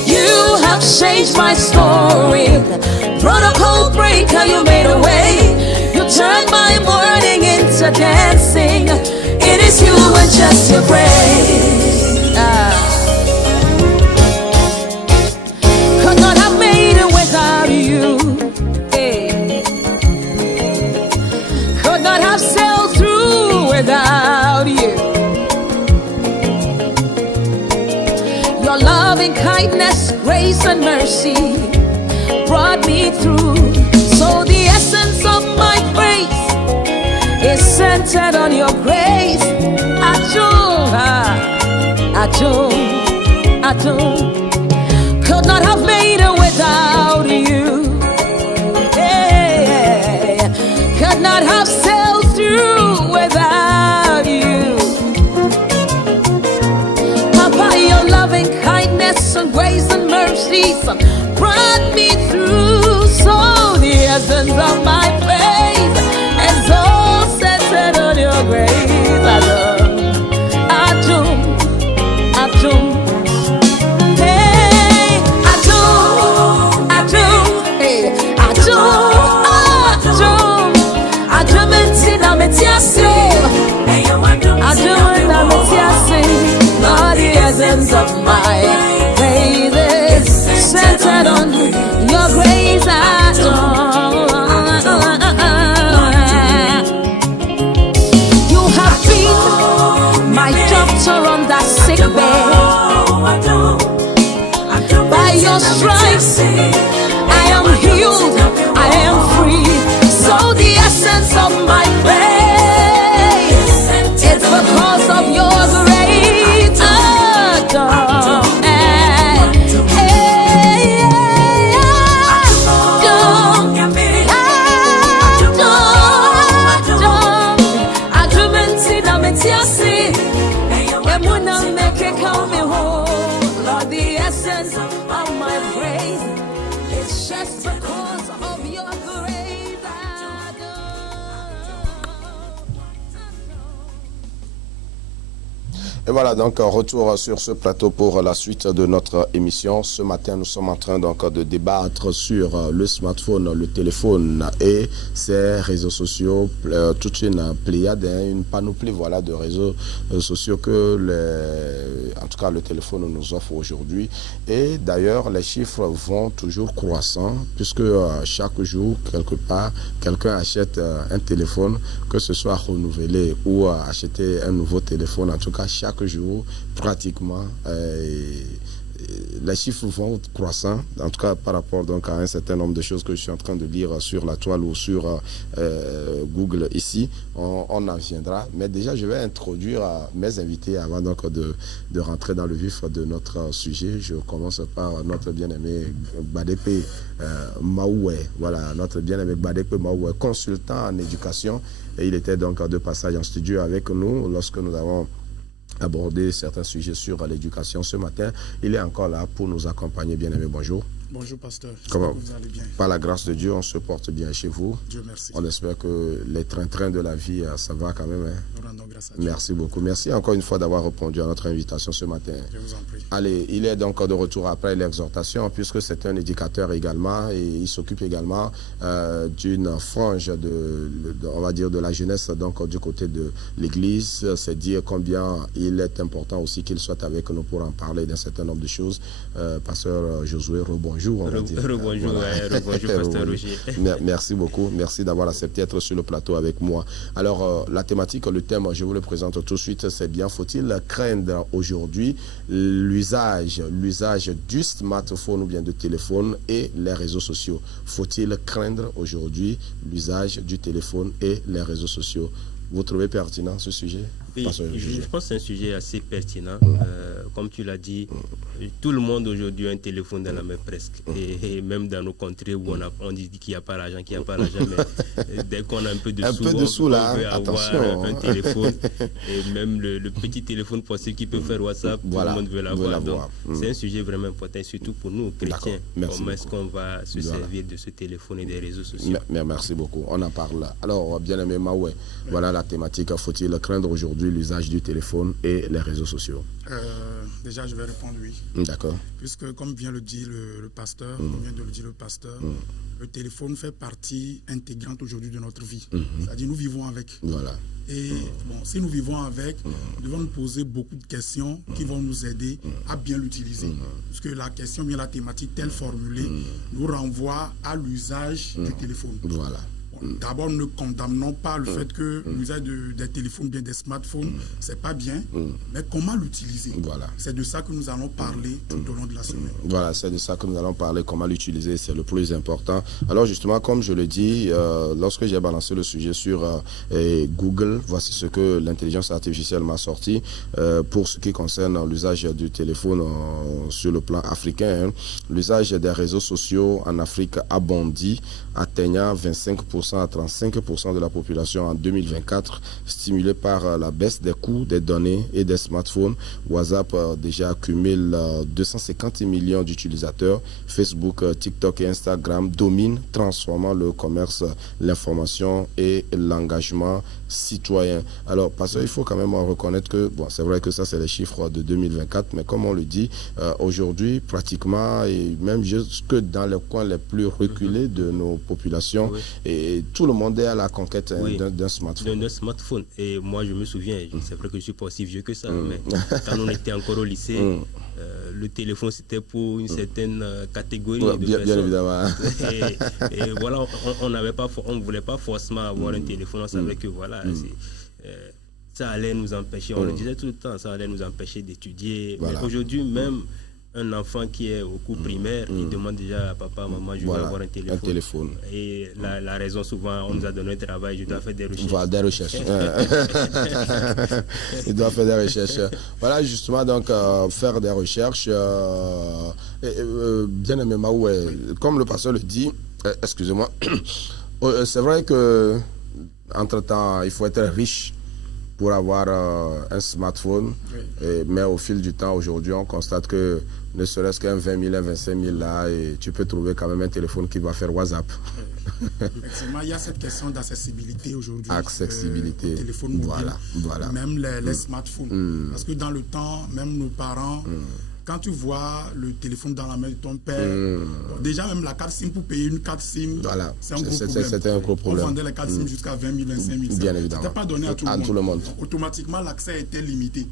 You have changed my story. Protocol breaker, you made a way. You turned my mourning into dancing. It is you and just your grace. Could not have made it without you. Hey. Could not have sailed through without you. Your loving kindness, grace and mercy brought me through. So the essence of my praise is centered on your grace. Adum, Adum, Adum. Could not have made it without you. Hey, could not have sailed through without you. Papa, your loving kindness and grace and mercies brought me through. So the essence of my praise is all centered on your grace. Adum, Adum. Hey, Adum, Adum. Hey, Adum, Adum. Adum intina metiasi. Adum intina metiasi. Lord, the essence of my doctor on that sick bed. By your stripes, I am healed, I am free. So the essence of my praise, it's because of your great atonement. Lord, the essence of my praise is just because of your great Et voilà, donc retour sur ce plateau pour la suite de notre émission. Ce matin, nous sommes en train donc de débattre sur le smartphone, le téléphone et ses réseaux sociaux, toute une pléiade, une panoplie voilà, de réseaux sociaux que en tout cas le téléphone nous offre aujourd'hui. Et d'ailleurs, les chiffres vont toujours croissant puisque chaque jour, quelque part, quelqu'un achète un téléphone, que ce soit renouvelé ou acheter un nouveau téléphone. En tout cas, chaque jour, pratiquement, les chiffres vont croissant, en tout cas par rapport donc, à un certain nombre de choses que je suis en train de lire sur la toile ou sur Google ici. On en viendra. Mais déjà, je vais introduire mes invités avant donc, de rentrer dans le vif de notre sujet. Je commence par notre bien-aimé Badepe Maoué. Voilà, notre bien-aimé Badepe Maoué, consultant en éducation. Et il était donc de passage en studio avec nous lorsque nous avons aborder certains sujets sur l'éducation ce matin. Il est encore là pour nous accompagner. Bien-aimé, bonjour. Bonjour, pasteur. Comment vous allez bien? Par la grâce de Dieu, on se porte bien chez vous. Dieu merci. On espère que les trains de la vie, ça va quand même. Hein? Nous rendons grâce à Dieu. Merci beaucoup. Merci encore une fois d'avoir répondu à notre invitation ce matin. Je vous en prie. Allez, il est donc de retour après l'exhortation, puisque c'est un éducateur également et il s'occupe également d'une frange on va dire, de la jeunesse donc du côté de l'Église. C'est dire combien il est important aussi qu'il soit avec nous pour en parler d'un certain nombre de choses. Pasteur Josué, rebonjour. Rebonjour, voilà. Rebonjour, pasteur Roger. Merci beaucoup. Merci d'avoir accepté d'être sur le plateau avec moi. Alors, la thématique, le thème, je vous le présente tout de suite, c'est bien, faut-il craindre aujourd'hui l'usage du smartphone ou bien du téléphone et les réseaux sociaux? Faut-il craindre aujourd'hui l'usage du téléphone et les réseaux sociaux? Vous trouvez pertinent ce sujet? Je pense que c'est un sujet assez pertinent. Comme tu l'as dit, tout le monde aujourd'hui a un téléphone dans la main presque. Et même dans nos contrées où on dit qu'il n'y a pas l'argent, mais dès qu'on a un peu de sous, on là, peut attention, avoir un téléphone. Et même le petit téléphone possible qui peut faire WhatsApp, voilà, tout le monde veut l'avoir. Donc, c'est un sujet vraiment important, surtout pour nous, chrétiens. Comment est-ce qu'on va se servir de ce téléphone et des réseaux sociaux? Merci beaucoup. On en parle. Alors, bien-aimé Maoué, voilà la thématique. Faut-il craindre aujourd'hui l'usage du téléphone et les réseaux sociaux? Déjà, je vais répondre oui. D'accord. Puisque, comme vient de le dire le pasteur, le téléphone fait partie intégrante aujourd'hui de notre vie. C'est-à-dire, nous vivons avec. Voilà. Et bon, si nous vivons avec, nous devons nous poser beaucoup de questions qui vont nous aider à bien l'utiliser. Parce que la question, bien la thématique telle formulée, nous renvoie à l'usage du téléphone. Voilà. D'abord, ne condamnons pas le fait que l'usage des téléphones, bien des smartphones, c'est pas bien, mais comment l'utiliser? Voilà. C'est de ça que nous allons parler tout au long de la semaine. Voilà, c'est de ça que nous allons parler, comment l'utiliser, c'est le plus important. Alors justement, comme je le dis, lorsque j'ai balancé le sujet sur Google, voici ce que l'intelligence artificielle m'a sorti pour ce qui concerne l'usage du téléphone sur le plan africain. L'usage des réseaux sociaux en Afrique a bondi, atteignant 25% à 35% de la population en 2024, stimulé par la baisse des coûts des données et des smartphones. WhatsApp déjà accumule 250 millions d'utilisateurs. Facebook, TikTok et Instagram dominent, transformant le commerce, l'information et l'engagement citoyen. Alors, parce qu'il faut quand même reconnaître que, bon, c'est vrai que ça, c'est les chiffres de 2024, mais comme on le dit, aujourd'hui, pratiquement, et même jusque dans les coins les plus reculés de nos populations, et tout le monde est à la conquête d'un smartphone. D'un smartphone. Et moi, je me souviens, c'est vrai que je ne suis pas aussi vieux que ça, mais quand on était encore au lycée, le téléphone, c'était pour une certaine catégorie de bien personnes. Évidemment. Et voilà, on ne voulait pas forcément avoir un téléphone, on savait que voilà, ça allait nous empêcher, on le disait tout le temps, ça allait nous empêcher d'étudier. Voilà. Mais aujourd'hui, même un enfant qui est au cours primaire, il demande déjà à papa, maman, je veux avoir un téléphone. Et la raison, souvent, on nous a donné un travail, je dois faire des recherches. Voilà, des recherches. Il doit faire des recherches. Voilà, justement, donc, faire des recherches. Bien aimé Maou, comme le pasteur le dit, excusez-moi, c'est vrai que entre-temps, il faut être riche pour avoir un smartphone. Mais au fil du temps, aujourd'hui, on constate que ne serait-ce qu'un 20 000, un 25 000 là, et tu peux trouver quand même un téléphone qui va faire WhatsApp. Effectivement, il y a cette question d'accessibilité aujourd'hui. Accessibilité. Téléphone mobile, voilà. même les smartphones. Parce que dans le temps, même nos parents, quand tu vois le téléphone dans la main de ton père, bon, déjà même la carte SIM pour payer une carte SIM, voilà. c'est un gros problème. C'était un gros problème. On vendait les cartes SIM jusqu'à 20 000, 25 000. Bien évidemment. C'était pas donné à tout le monde. Donc, automatiquement, l'accès était limité.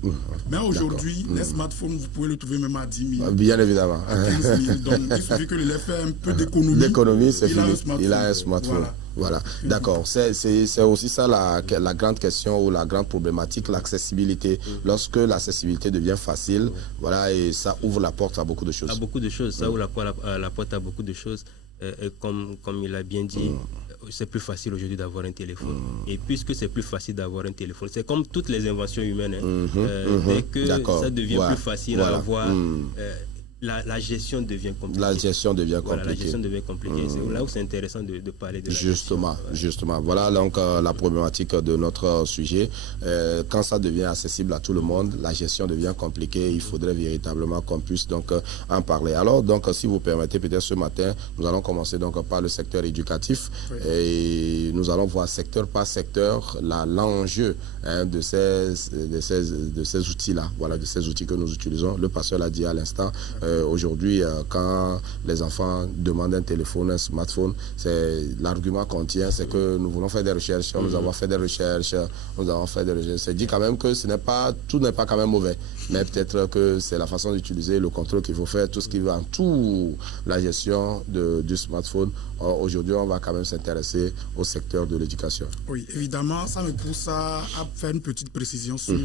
Mais aujourd'hui, les smartphones, vous pouvez le trouver même à 10 000. Bien évidemment. 15 000. Donc, il suffit que l'élève fait un peu d'économie. L'économie, c'est fini. Il a un smartphone. Voilà. D'accord. C'est aussi ça la grande question ou la grande problématique, l'accessibilité. Lorsque l'accessibilité devient facile, voilà, et ça ouvre la porte à beaucoup de choses. À beaucoup de choses. Ça ouvre la porte à beaucoup de choses. Et comme il a bien dit, c'est plus facile aujourd'hui d'avoir un téléphone. Et puisque c'est plus facile d'avoir un téléphone, c'est comme toutes les inventions humaines. Dès que ça devient plus facile à avoir, la gestion devient compliquée. La gestion devient compliquée. Voilà, la gestion devient compliquée. C'est là où c'est intéressant de parler de la gestion. Justement. Voilà donc la problématique de notre sujet. Quand ça devient accessible à tout le monde, la gestion devient compliquée. Il faudrait véritablement qu'on puisse donc en parler. Alors, donc, si vous permettez, peut-être ce matin, nous allons commencer donc par le secteur éducatif. Et nous allons voir secteur par secteur l'enjeu de ces outils-là. Voilà, de ces outils que nous utilisons. Le pasteur l'a dit à l'instant. Aujourd'hui, quand les enfants demandent un téléphone, un smartphone, l'argument qu'on tient, c'est que nous voulons faire des recherches, nous avons fait des recherches, C'est dit quand même que tout n'est pas quand même mauvais, mais peut-être que c'est la façon d'utiliser le contrôle qu'il faut faire, tout ce qui va entoure la gestion du smartphone. Aujourd'hui, on va quand même s'intéresser au secteur de l'éducation. Oui, évidemment, ça me pousse à faire une petite précision sur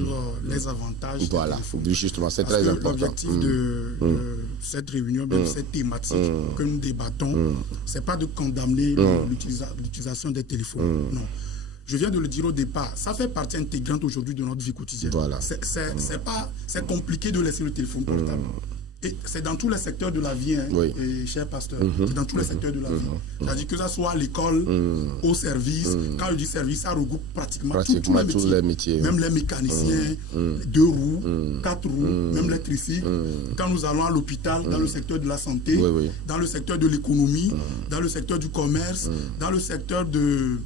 les avantages. Voilà, justement, c'est très important. L'objectif de cette réunion, de cette thématique que nous débattons, c'est pas de condamner l'utilisation des téléphones. Non. Je viens de le dire au départ, ça fait partie intégrante aujourd'hui de notre vie quotidienne. Voilà. C'est compliqué de laisser le téléphone portable. Et c'est dans tous les secteurs de la vie, et cher pasteur, c'est dans tous les secteurs de la vie. C'est-à-dire que ça soit à l'école, au service. Quand je dis service, ça regroupe pratiquement tous les métiers. Même les mécaniciens, 2 roues, 4 roues, même les tricycles. Quand nous allons à l'hôpital, dans le secteur de la santé, dans le secteur de l'économie, dans le secteur du commerce, dans le secteur de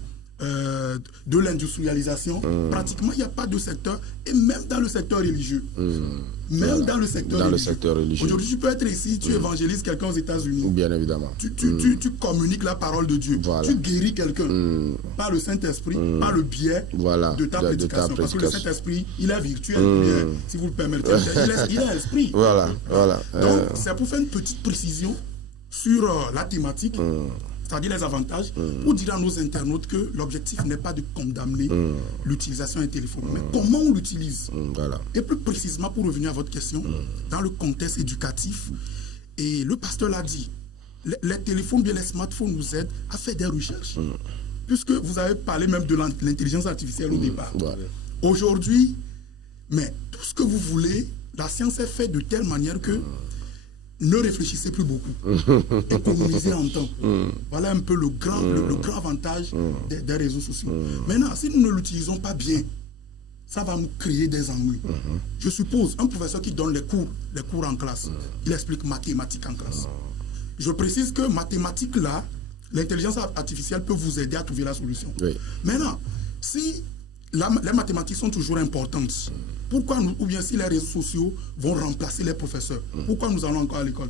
l'industrialisation, pratiquement il n'y a pas de secteur, et même dans le secteur religieux. Dans le secteur religieux. Aujourd'hui, tu peux être ici, tu évangélises quelqu'un aux États-Unis. Bien évidemment. Tu communiques la parole de Dieu. Voilà. Tu guéris quelqu'un par le Saint-Esprit, par le biais de ta prédication. Parce que le Saint-Esprit, il est virtuel, si vous le permettez. Il est esprit. Voilà. Donc, c'est pour faire une petite précision sur la thématique. C'est-à-dire les avantages, pour dire à nos internautes que l'objectif n'est pas de condamner l'utilisation d'un téléphone, mais comment on l'utilise. Et plus précisément, pour revenir à votre question, dans le contexte éducatif, et le pasteur l'a dit, les téléphones, bien les smartphones nous aident à faire des recherches. Puisque vous avez parlé même de l'intelligence artificielle au départ. Aujourd'hui, mais tout ce que vous voulez, la science est faite de telle manière que ne réfléchissez plus beaucoup. Économisez en temps. Voilà un peu le grand avantage des réseaux sociaux. Maintenant, si nous ne l'utilisons pas bien, ça va nous créer des ennuis. Je suppose, un professeur qui donne les cours en classe, il explique mathématiques en classe. Je précise que mathématiques là, l'intelligence artificielle peut vous aider à trouver la solution. Maintenant, si les mathématiques sont toujours importantes, pourquoi nous, ou bien si les réseaux sociaux vont remplacer les professeurs, pourquoi nous allons encore à l'école?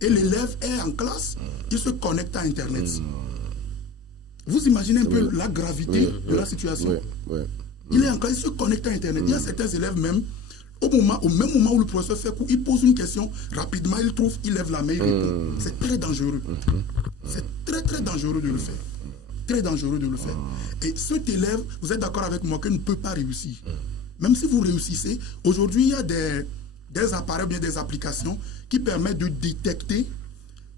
Et l'élève est en classe, il se connecte à Internet. Vous imaginez un peu la gravité de la situation? Il est en classe, il se connecte à Internet. Il y a certains élèves même, au même moment où le professeur fait cours, il pose une question, rapidement il trouve, il lève la main, il répond. C'est très dangereux. C'est très très dangereux de le faire. très dangereux de le faire. Et cet élève, vous êtes d'accord avec moi, qu'il ne peut pas réussir. Même si vous réussissez, aujourd'hui, il y a des appareils, bien des applications qui permettent de détecter,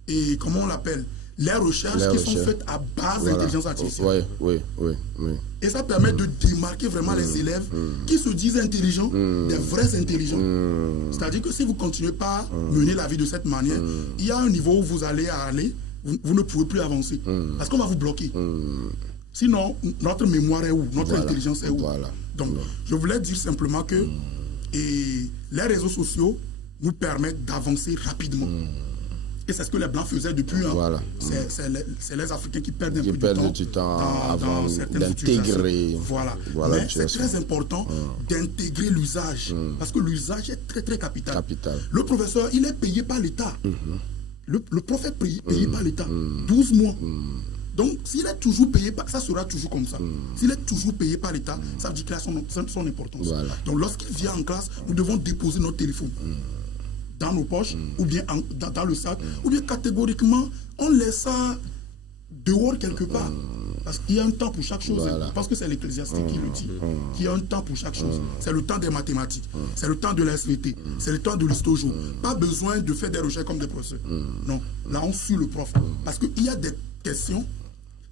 et comment on l'appelle, les recherches sont faites à base d'intelligence artificielle. Oui. Et ça permet de démarquer vraiment les élèves qui se disent intelligents, des vrais intelligents. C'est-à-dire que si vous ne continuez pas à mener la vie de cette manière, il y a un niveau où vous allez aller, vous ne pouvez plus avancer. Parce qu'on va vous bloquer. Sinon, notre mémoire est où? Notre intelligence est où? Donc, je voulais dire simplement que les réseaux sociaux nous permettent d'avancer rapidement. Et c'est ce que les Blancs faisaient depuis. C'est les Africains qui perdent un peu du temps avant d'intégrer. Mais c'est très important d'intégrer l'usage. Parce que l'usage est très, très capital. Le professeur, il est payé par l'État. Le prof est payé par l'État. 12 mois. Donc, s'il est toujours payé, ça sera toujours comme ça. S'il est toujours payé par l'État, ça veut dire qu'il a son importance. Donc, lorsqu'il vient en classe, nous devons déposer notre téléphone dans nos poches, ou bien dans le sac, ou bien catégoriquement, on laisse ça dehors quelque part. Parce qu'il y a un temps pour chaque chose. Parce que c'est l'Ecclésiastique qui le dit. Qu'il y a un temps pour chaque chose. C'est le temps des mathématiques. C'est le temps de la SVT. C'est le temps de l'histo-géo. Pas besoin de faire des recherches comme des professeurs. Non. Là, on suit le prof. Parce qu'il y a des questions,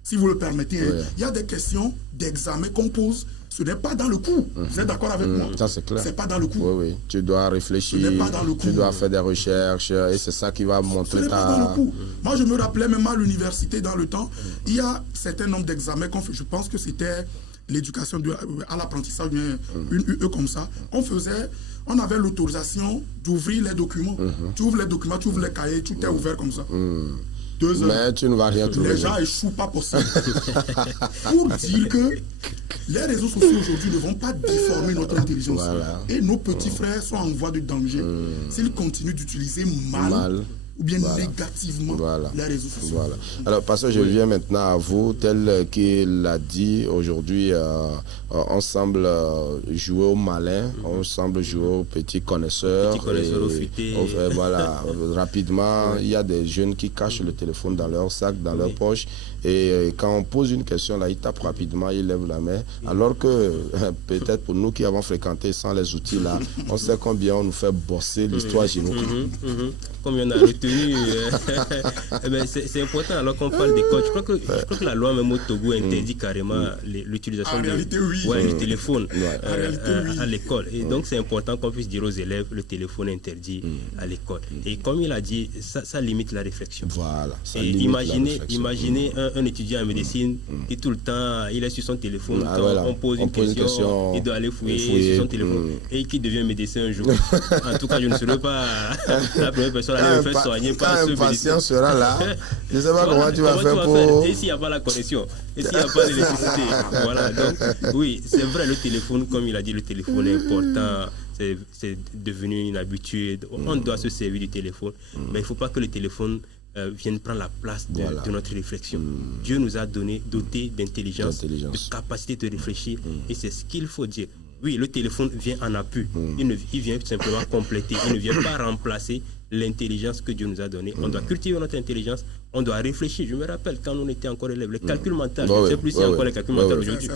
si vous le permettez, il y a des questions d'examen qu'on pose. Ce n'est pas dans le cours. Vous êtes d'accord avec moi? Ça, c'est clair. C'est pas dans le cours. Oui. Tu dois réfléchir. Ce n'est pas dans le cours. Tu dois faire des recherches. Et c'est ça qui va montrer Ce n'est pas dans le cours. Moi, je me rappelais même à l'université, dans le temps, il y a un certain nombre d'examens qu'on fait. Je pense que c'était l'éducation à l'apprentissage, une UE comme ça. On avait l'autorisation d'ouvrir les documents. Tu ouvres les documents, tu ouvres les cahiers, tout est ouvert comme ça. 2 heures. Mais tu ne vas rien trouver. Les gens échouent pas possible. Pour dire que les réseaux sociaux aujourd'hui ne vont pas déformer notre intelligence. Et nos petits frères sont en voie de danger s'ils continuent d'utiliser mal ou bien négativement les réseaux sociaux. Alors, pasteur, je viens maintenant à vous. Tel qu'il l'a dit aujourd'hui, on semble jouer au malin, on semble jouer au petit connaisseur. Au futé. Rapidement, il y a des jeunes qui cachent le téléphone dans leur sac, dans leur poche. Et quand on pose une question, là, ils tapent rapidement, ils lèvent la main. Alors que peut-être pour nous qui avons fréquenté sans les outils là, on sait combien on nous fait bosser l'histoire chez nous. Combien on a retenu. C'est important alors qu'on parle des codes. Je crois que la loi même au Togo interdit carrément l'utilisation du téléphone à l'école. Et donc c'est important qu'on puisse dire aux élèves le téléphone interdit à l'école. Et comme il a dit, ça limite la réflexion. Et imaginez un étudiant en médecine qui tout le temps il est sur son téléphone, on pose une question, il doit aller fouiller sur son téléphone et qui devient médecin un jour. En tout cas, je ne serai pas la première personne à me faire soigner par ce médecin. Patient sera là, je ne sais pas comment tu vas faire pour... Et s'il n'y a pas la connexion, et s'il n'y a pas l'électricité, voilà. Donc oui, c'est vrai, le téléphone, comme il a dit, le téléphone est important. C'est devenu une habitude. On doit se servir du téléphone, mais il ne faut pas que le téléphone viennent prendre la place de notre réflexion. Dieu nous a doté d'intelligence, de capacité de réfléchir, et c'est ce qu'il faut dire. Oui, le téléphone vient en appui, il vient simplement compléter, il ne vient pas remplacer l'intelligence que Dieu nous a donnée. On doit cultiver notre intelligence, on doit réfléchir. Je me rappelle quand on était encore élèves, les calculs mentaux, je ne sais plus s'il y a encore les calculs mentaux aujourd'hui.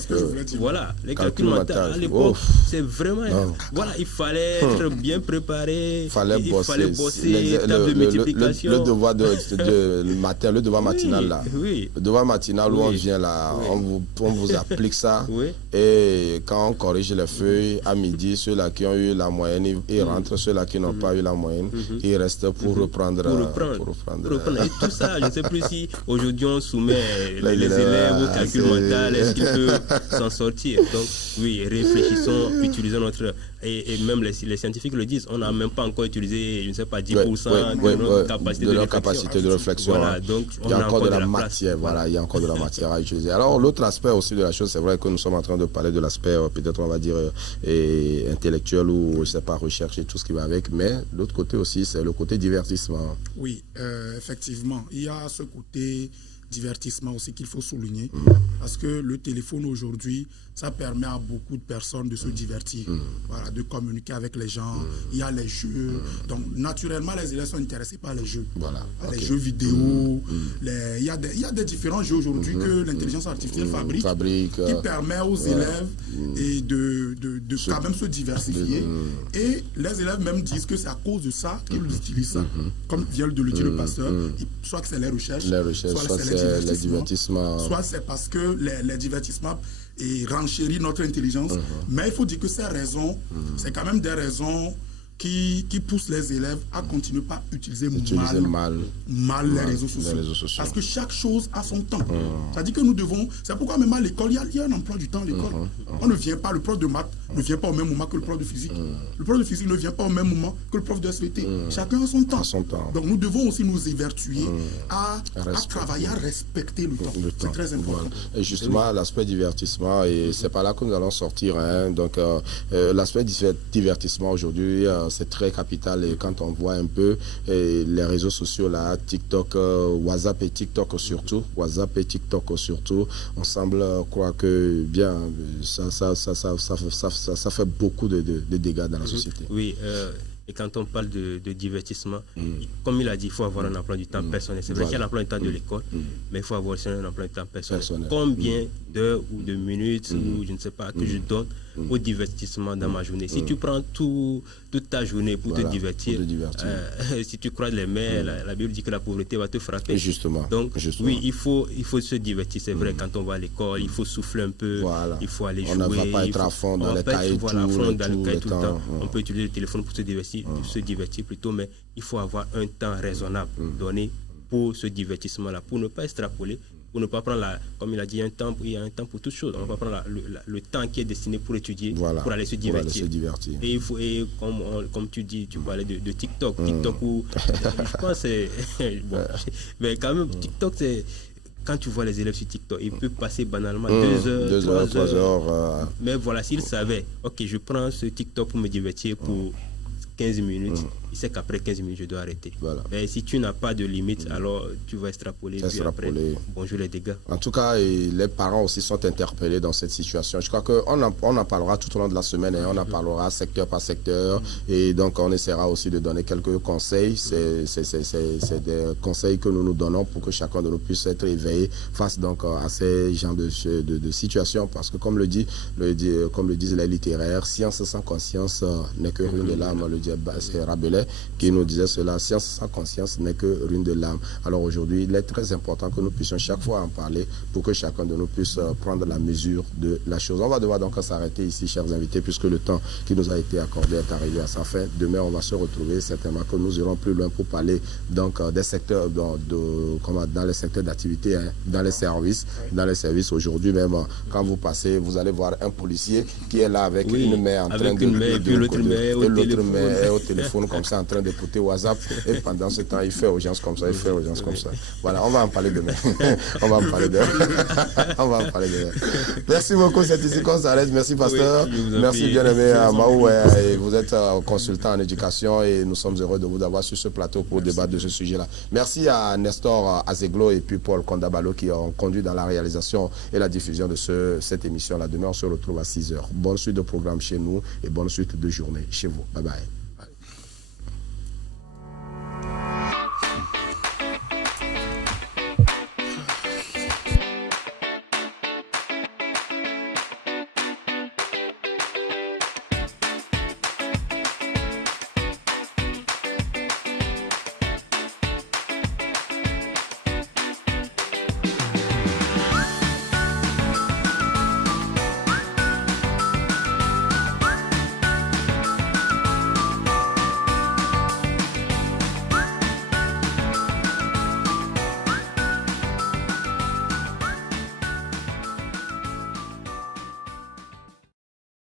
Voilà, les calculs mentaux à l'époque, c'est vraiment... Voilà, il fallait être bien préparé, il fallait bosser, table de multiplication. Le devoir matin, le devoir matinal là. Le devoir matinal où on vient là, on vous applique ça. Et quand on corrige les feuilles, à midi, ceux-là qui ont eu la moyenne, ils rentrent, ceux-là qui n'ont pas eu la moyenne, ils restent pour reprendre. Et tout ça, je ne sais plus si aujourd'hui on soumet les élèves au calcul mental, est-ce qu'ils peuvent s'en sortir. Donc oui, réfléchissons, utilisons notre... Et même les scientifiques le disent, on n'a même pas encore utilisé, je ne sais pas, 10% de notre capacité de réflexion. Voilà, donc il y a encore de la matière, il y a encore de la matière à utiliser. Alors l'autre aspect aussi de la chose, c'est vrai que nous sommes en train de parler de l'aspect peut-être on va dire intellectuel ou je ne sais pas, recherche et tout ce qui va avec, mais l'autre côté aussi, c'est le côté divertissement. Oui, effectivement, il y a ce côté divertissement aussi qu'il faut souligner. Parce que le téléphone aujourd'hui, ça permet à beaucoup de personnes de se divertir, voilà, de communiquer avec les gens. Il y a les jeux. Donc, naturellement, les élèves sont intéressés par les jeux. Voilà. Les jeux vidéo. Il y a des différents jeux aujourd'hui que l'intelligence artificielle fabrique qui permet aux élèves et de quand même se diversifier. Et les élèves même disent que c'est à cause de ça qu'ils utilisent ça. Comme vient de le dire le pasteur, soit que c'est les recherches, soit c'est les divertissements. Soit c'est parce que les divertissements renchérissent notre intelligence. Mais il faut dire que ces raisons, c'est quand même des raisons qui poussent les élèves à continuer par utiliser mal les réseaux sociaux. Parce que chaque chose a son temps. C'est-à-dire que nous devons... C'est pourquoi même à l'école, il y a un emploi du temps à l'école. On ne vient pas, le prof de maths ne vient pas au même moment que le prof de physique. Le prof de physique ne vient pas au même moment que le prof de SVT. Chacun a son temps. Donc nous devons aussi nous évertuer à travailler, à respecter le temps. C'est très important. Voilà. Et justement, l'aspect divertissement, et c'est par là que nous allons sortir. Hein. Donc l'aspect divertissement aujourd'hui, c'est très capital, et quand on voit un peu les réseaux sociaux là, TikTok, WhatsApp et TikTok surtout, on semble croire que bien ça fait beaucoup de dégâts dans la société. Oui. Et quand on parle de divertissement, comme il a dit, il faut avoir un emploi du temps personnel. C'est vrai qu'il y a l'emploi du temps de l'école, mais il faut avoir aussi un emploi du temps personnel. Combien d'heures ou de minutes, ou je ne sais pas, que je donne au divertissement dans ma journée. Si tu prends toute ta journée pour te divertir, si tu croises les mains, la Bible dit que la pauvreté va te frapper. Justement. Donc, oui, il faut se divertir. C'est vrai, quand on va à l'école, il faut souffler un peu, il faut aller jouer. On ne va pas être à fond dans les cahiers tout le temps. On peut utiliser le téléphone pour se divertir plutôt, mais il faut avoir un temps raisonnable donné pour ce divertissement-là, pour ne pas extrapoler, pour ne pas prendre, comme il a dit, il y a un temps pour toutes choses. On ne va pas prendre le temps qui est destiné pour étudier, pour aller se divertir. Et il faut, comme tu dis, tu parlais de TikTok. TikTok où, je pense que c'est... Bon, mais quand même, TikTok, c'est... Quand tu vois les élèves sur TikTok, ils peuvent passer banalement 2 heures, 3 heures. Mais voilà, s'ils savaient, ok, je prends ce TikTok pour me divertir pour 15 minutes, il sait qu'après 15 minutes, je dois arrêter. Voilà. Mais si tu n'as pas de limite, alors tu vas extrapoler. Puis après, bonjour les dégâts. En tout cas, les parents aussi sont interpellés dans cette situation. Je crois qu'on en parlera tout au long de la semaine, et on en parlera secteur par secteur. Et donc, on essaiera aussi de donner quelques conseils. C'est des conseils que nous donnons pour que chacun de nous puisse être éveillé face donc à ces genres de situations. Parce que comme le disent les littéraires, science sans conscience n'est que ruine de l'âme. C'est Rabelais qui nous disait cela. Science sans conscience n'est que ruine de l'âme. Alors aujourd'hui, il est très important que nous puissions chaque fois en parler pour que chacun de nous puisse prendre la mesure de la chose. On va devoir donc s'arrêter ici, chers invités, puisque le temps qui nous a été accordé est arrivé à sa fin. Demain, on va se retrouver certainement que nous irons plus loin pour parler donc des secteurs dans les secteurs d'activité, hein, dans les services. Dans les services aujourd'hui même, quand vous passez, vous allez voir un policier qui est là avec une main en train de au téléphone comme ça en train d'écouter WhatsApp, et pendant ce temps il fait urgence comme ça, Voilà, on va en parler demain. on va en parler demain. Merci beaucoup, c'est ici qu'on s'arrête. Merci pasteur, merci bien-aimé Maou, et vous êtes consultant en éducation et nous sommes heureux de vous avoir sur ce plateau pour débattre de ce sujet-là. Merci à Nestor Azeglo et puis Paul Kondabalo qui ont conduit dans la réalisation et la diffusion de cette émission-là. Demain on se retrouve à 6h. Bonne suite de programme chez nous et bonne suite de journée chez vous. Bye bye.